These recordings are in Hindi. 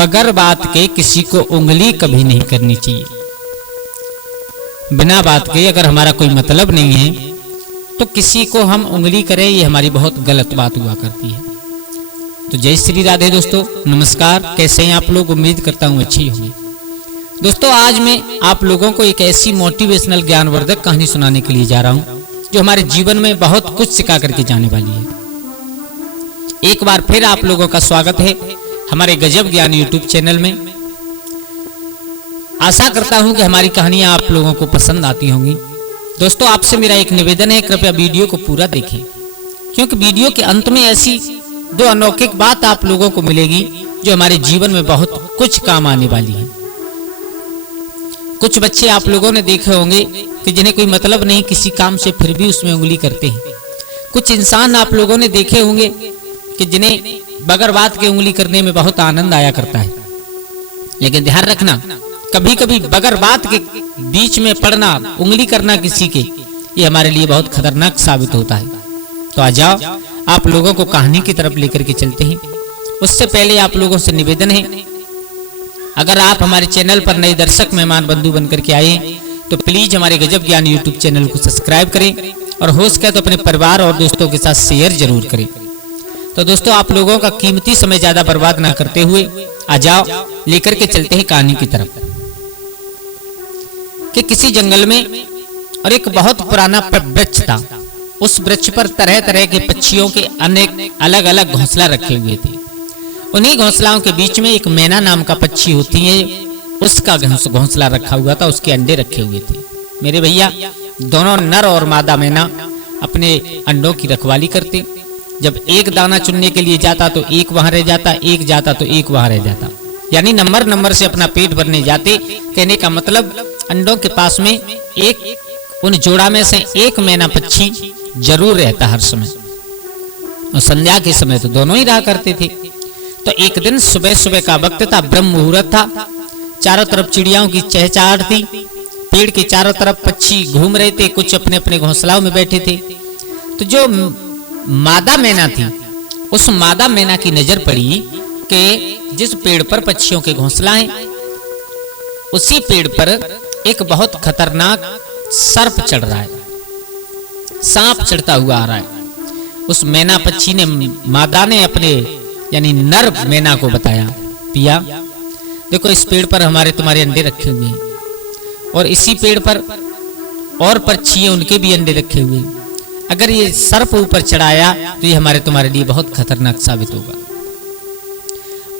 बगैर बात के किसी को उंगली कभी नहीं करनी चाहिए। बिना बात के अगर हमारा कोई मतलब नहीं है तो किसी को हम उंगली करें, ये हमारी बहुत गलत बात हुआ करती है। तो जय श्री राधे दोस्तों, नमस्कार। कैसे हैं आप लोग? उम्मीद करता हूँ अच्छी होंगी। दोस्तों, आज मैं आप लोगों को एक ऐसी मोटिवेशनल ज्ञानवर्धक कहानी सुनाने के लिए जा रहा हूँ जो हमारे जीवन में बहुत कुछ सिखा करके जाने वाली है। एक बार फिर आप लोगों का स्वागत है हमारे गजब ज्ञान यूट्यूब चैनल में। आशा करता हूं कि हमारी कहानियां आप लोगों को पसंद आती होंगी। दोस्तों, आपसे मेरा एक निवेदन है, कृपया वीडियो को पूरा देखें, क्योंकि वीडियो के अंत में ऐसी दो अलौकिक बात आप लोगों को मिलेगी जो हमारे जीवन में बहुत कुछ काम आने वाली है। कुछ बच्चे आप लोगों ने देखे होंगे कि जिन्हें कोई मतलब नहीं किसी काम से, फिर भी उसमें उंगली करते हैं। कुछ इंसान आप लोगों ने देखे होंगे कि जिन्हें बगैर बात के उंगली करने में बहुत आनंद आया करता है। लेकिन ध्यान रखना, कभी कभी बगैर बात के बीच में पड़ना, उंगली करना किसी के, ये हमारे लिए बहुत खतरनाक साबित होता है। तो आ जाओ, आप लोगों को कहानी की तरफ लेकर के चलते हैं। उससे पहले आप लोगों से निवेदन है, अगर आप हमारे चैनल पर नए दर्शक मेहमान बंधु बनकर के आए तो प्लीज हमारे गजब ज्ञान यूट्यूब चैनल को सब्सक्राइब करें और हो सके तो अपने परिवार और दोस्तों के साथ शेयर जरूर करें। तो दोस्तों, आप लोगों का कीमती समय ज्यादा बर्बाद ना करते हुए आ जाओ, लेकर के चलते हैं कहानी की तरफ। कि किसी जंगल में और एक बहुत पुराना वृक्ष था। उस वृक्ष पर तरह तरह के पक्षियों के अनेक अलग अलग घोंसला रखे हुए थे। उन्हीं घोंसलाओं के बीच में एक मैना नाम का पक्षी होती है, उसका घोंसला रखा हुआ था, उसके अंडे रखे हुए थे। मेरे भैया, दोनों नर और मादा मैना अपने अंडों की रखवाली करते। जब एक दाना चुनने के लिए जाता तो एक वहां रह जाता, एक जाता तो एक वहां रह जाता, यानी नंबर नंबर से अपना पेट भरने जाते। कहने का मतलब, अंडों के पास में एक उन जोड़ा में से एक मैना पक्षी जरूर रहता हर समय। और संध्या के समय तो दोनों ही रहा करते थे। तो एक दिन सुबह सुबह का वक्त था, ब्रह्म मुहूर्त था। चारों तरफ चिड़ियाओं की चहचहाट थी। पेड़ के चारों तरफ पक्षी घूम रहे थे, कुछ अपने अपने घोंसलाओं में बैठे थे। तो जो मादा मैना थी, उस मादा मैना की नजर पड़ी कि जिस पेड़ पर पक्षियों के घोंसला हैं, उसी पेड़ पर एक बहुत खतरनाक सर्प चढ़ रहा है, सांप चढ़ता हुआ आ रहा है। उस मैना पक्षी ने, मादा ने अपने यानी नर मैना को बताया, पिया देखो, इस पेड़ पर हमारे तुम्हारे अंडे रखे हुए हैं और इसी पेड़ पर और पक्षी हैं, उनके भी अंडे रखे हुए हैं। अगर ये सर्प ऊपर चढ़ाया तो ये हमारे तुम्हारे लिए बहुत खतरनाक साबित होगा।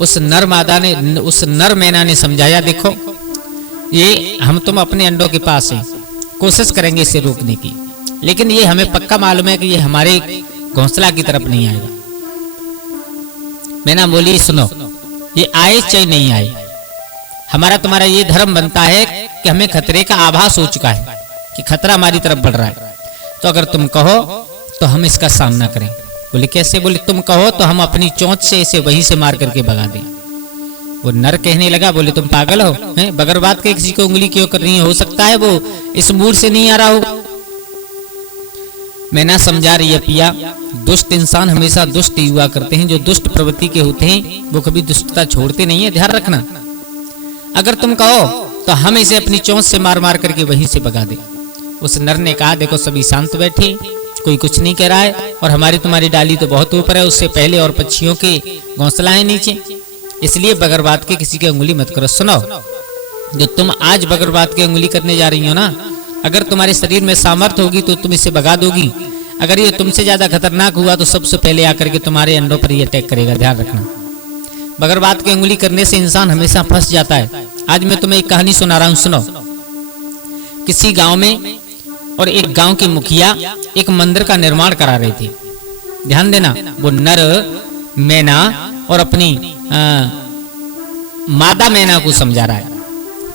उस नर मैना ने समझाया, देखो ये हम तुम अपने अंडों के पास हैं, कोशिश करेंगे इसे रोकने की, लेकिन ये हमें पक्का मालूम है कि ये हमारे घोंसला की तरफ नहीं आएगा। मैना बोली, सुनो, ये आए चाहे नहीं आए, हमारा तुम्हारा ये धर्म बनता है कि हमें खतरे का आभास हो चुका है कि खतरा हमारी तरफ बढ़ रहा है। तो अगर तुम कहो तो हम इसका सामना करें। बोले कैसे? बोले तुम कहो तो हम अपनी चोंच से इसे वहीं से मार करके भगा दें। वो नर कहने लगा, बोले तुम पागल हो, हैं? बगैर बात के किसी को उंगली क्यों कर रही है? हो सकता है वो इस मूड से नहीं आ रहा हो। मैना समझा रही है, पिया दुष्ट इंसान हमेशा दुष्ट ही हुआ करते हैं। जो दुष्ट प्रवृत्ति के होते हैं वो कभी दुष्टता छोड़ते नहीं है, ध्यान रखना। अगर तुम कहो तो हम इसे अपनी चोंच से मार मार करके वहीं से भगा दें। उस नर ने कहा, देखो सभी शांत बैठे, कोई कुछ नहीं कह रहा है और हमारी तुम्हारी डाली तो बहुत ऊपर है, उससे पहले और पक्षियों के घोंसला है नीचे, इसलिए बगैर बात के किसी की उंगली मत करो। सुनो, जो तुम आज बगैर बात के उंगली करने जा रही हो ना, अगर तुम्हारे शरीर में सामर्थ्य होगी तो तुम इसे भगा दोगी। अगर ये तुमसे ज्यादा खतरनाक हुआ तो सबसे पहले आकर के तुम्हारे अंडों पर ये अटैक करेगा, ध्यान रखना। बगैर बात के उंगली करने से इंसान हमेशा फंस जाता है। आज मैं तुम्हें एक कहानी सुना रहा हूं, सुनो। किसी गांव में और एक गांव के मुखिया एक मंदिर का निर्माण करा रहे थे। ध्यान देना, वो नर मैना और अपनी मादा मैना को समझा रहा है।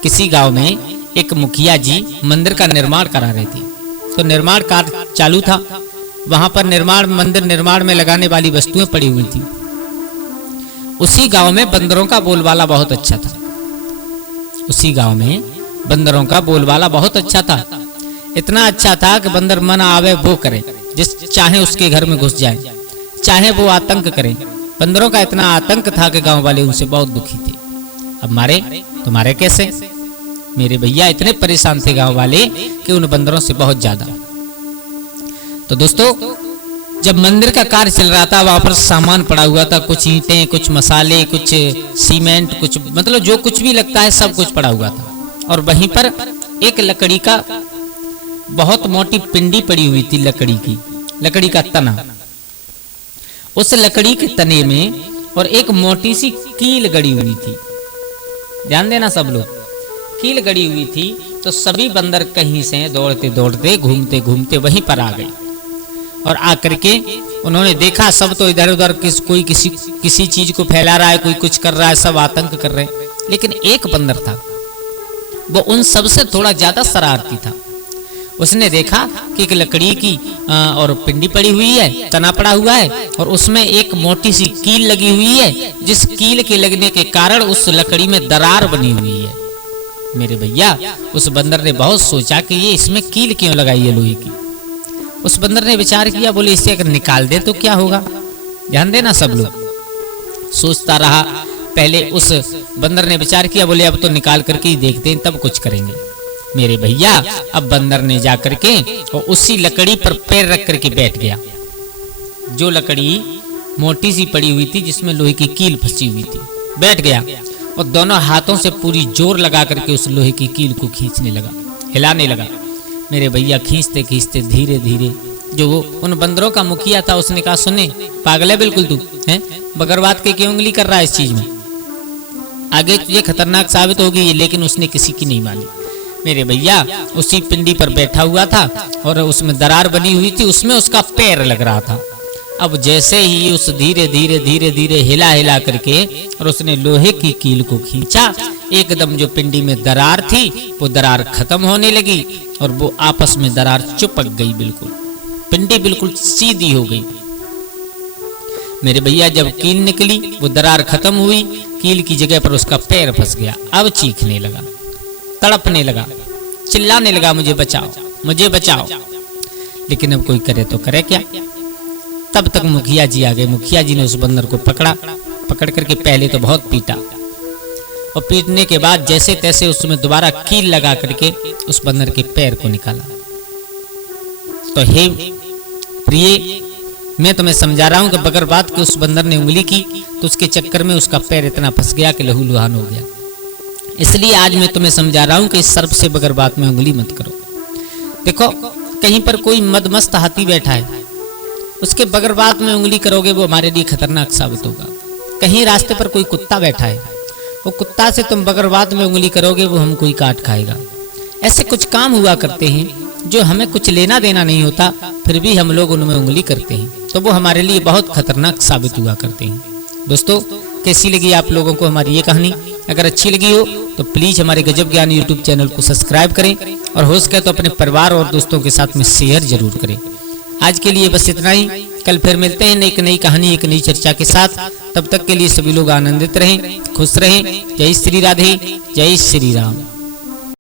किसी गांव में एक मुखिया जी मंदिर का निर्माण करा रहे थे। तो निर्माण कार्य चालू था, वहां पर मंदिर निर्माण में लगाने वाली वस्तुएं पड़ी हुई थी। उसी गांव में बंदरों का बोलबाला बहुत अच्छा था। उसी गांव में बंदरों का बोलबाला बहुत अच्छा था। इतना अच्छा था कि बंदर मन आवे वो करे, जिस चाहे उसके घर में घुस जाए, चाहे वो आतंक करे। बंदरों का इतना आतंक था कि गांव वाले उनसे बहुत दुखी थे। अब मारे तो मारे कैसे। मेरे भैया इतने परेशान थे गांव वाले कि उन बंदरों से बहुत ज्यादा। तो दोस्तों, जब मंदिर का कार्य चल रहा था, वहां पर सामान पड़ा हुआ था, कुछ ईंटें, कुछ मसाले, कुछ सीमेंट, कुछ मतलब जो कुछ भी लगता है सब कुछ पड़ा हुआ था। और वहीं पर एक लकड़ी का बहुत मोटी पिंडी पड़ी हुई थी, लकड़ी का तना। उस लकड़ी के तने में और एक मोटी सी कील गड़ी हुई थी। ध्यान देना सब लोग, कील गड़ी हुई थी। तो सभी बंदर कहीं से दौड़ते दौड़ते घूमते घूमते वहीं पर आ गए और आकर के उन्होंने देखा सब तो इधर उधर कोई किसी चीज को फैला रहा है, कोई कुछ कर रहा है, सब आतंक कर रहे हैं। लेकिन एक बंदर था, वो उन सब से थोड़ा ज्यादा शरारती था। उसने देखा कि एक लकड़ी की और पिंडी पड़ी हुई है, तना पड़ा हुआ है और उसमें एक मोटी सी कील लगी हुई है, जिस कील के लगने के कारण उस लकड़ी में दरार बनी हुई है। मेरे भैया, उस बंदर ने बहुत सोचा कि ये इसमें कील क्यों लगाई है लोहे की। उस बंदर ने विचार किया, बोले इसे अगर निकाल दे तो क्या होगा। ध्यान देना सब लोग, सोचता रहा। पहले उस बंदर ने विचार किया, बोले अब तो निकाल करके ही देखते हैं, तब कुछ करेंगे। मेरे भैया, अब बंदर ने जा करके और उसी लकड़ी पर पैर रख करके बैठ गया, जो लकड़ी मोटी सी पड़ी हुई थी जिसमें लोहे की कील फंसी हुई थी। बैठ गया और दोनों हाथों से पूरी जोर लगा करके उस लोहे की कील को खींचने लगा, हिलाने लगा। मेरे भैया खींचते खींचते धीरे धीरे, जो वो उन बंदरों का मुखिया था उसने कहा, सुने पागल है बिल्कुल तू, हैं बगरबात के क्यों उंगली कर रहा है इस चीज में, आगे तुझे खतरनाक साबित होगी। लेकिन उसने किसी की नहीं मानी। मेरे भैया उसी पिंडी पर बैठा हुआ था और उसमें दरार बनी हुई थी, उसमें उसका पैर लग रहा था। अब जैसे ही उस धीरे धीरे धीरे धीरे हिला हिला करके और उसने लोहे की कील को खींचा, एकदम जो पिंडी में दरार थी वो दरार खत्म होने लगी और वो आपस में दरार चिपक गई, बिल्कुल पिंडी बिल्कुल सीधी हो गई। मेरे भैया जब कील निकली, वो दरार खत्म हुई, कील की जगह पर उसका पैर फंस गया। अब चीखने लगा, तड़पने लगा, चिल्लाने लगा, मुझे बचाओ मुझे बचाओ। लेकिन अब कोई करे तो करे क्या। तब तक मुखिया जी आ गए। मुखिया जी ने उस बंदर को पकड़ करके पहले तो बहुत पीटा और पीटने के बाद जैसे तैसे उसमें दोबारा कील लगा करके उस बंदर के पैर को निकाला। तो हे प्रिय, मैं तुम्हें समझा रहा हूं कि बगरबात के उस बंदर ने उंगली की तो उसके चक्कर में उसका पैर इतना फंस गया कि लहूलुहान हो गया। इसलिए आज मैं तुम्हें समझा रहा हूं कि इस सर्प से बगरबात में उंगली मत करो। देखो, कहीं पर कोई मदमस्त हाथी बैठा है, उसके बगरबात में उंगली करोगे वो हमारे लिए खतरनाक साबित होगा। कहीं रास्ते पर कोई कुत्ता बैठा है, वो कुत्ता से तुम बगरबात में उंगली करोगे वो हमको ही काट खाएगा। ऐसे कुछ काम हुआ करते हैं जो हमें कुछ लेना देना नहीं होता, फिर भी हम लोग उनमें उंगली करते हैं, तो वो हमारे लिए बहुत खतरनाक साबित हुआ करते हैं। दोस्तों, कैसी लगी आप लोगों को हमारी ये कहानी? अगर अच्छी लगी हो तो प्लीज हमारे गजब ज्ञान यूट्यूब चैनल को सब्सक्राइब करें और हो सके तो अपने परिवार और दोस्तों के साथ में शेयर जरूर करें। आज के लिए बस इतना ही। कल फिर मिलते हैं एक नई कहानी, एक नई चर्चा के साथ। तब तक के लिए सभी लोग आनंदित रहें, खुश रहें। जय श्री राधे, जय श्री राम।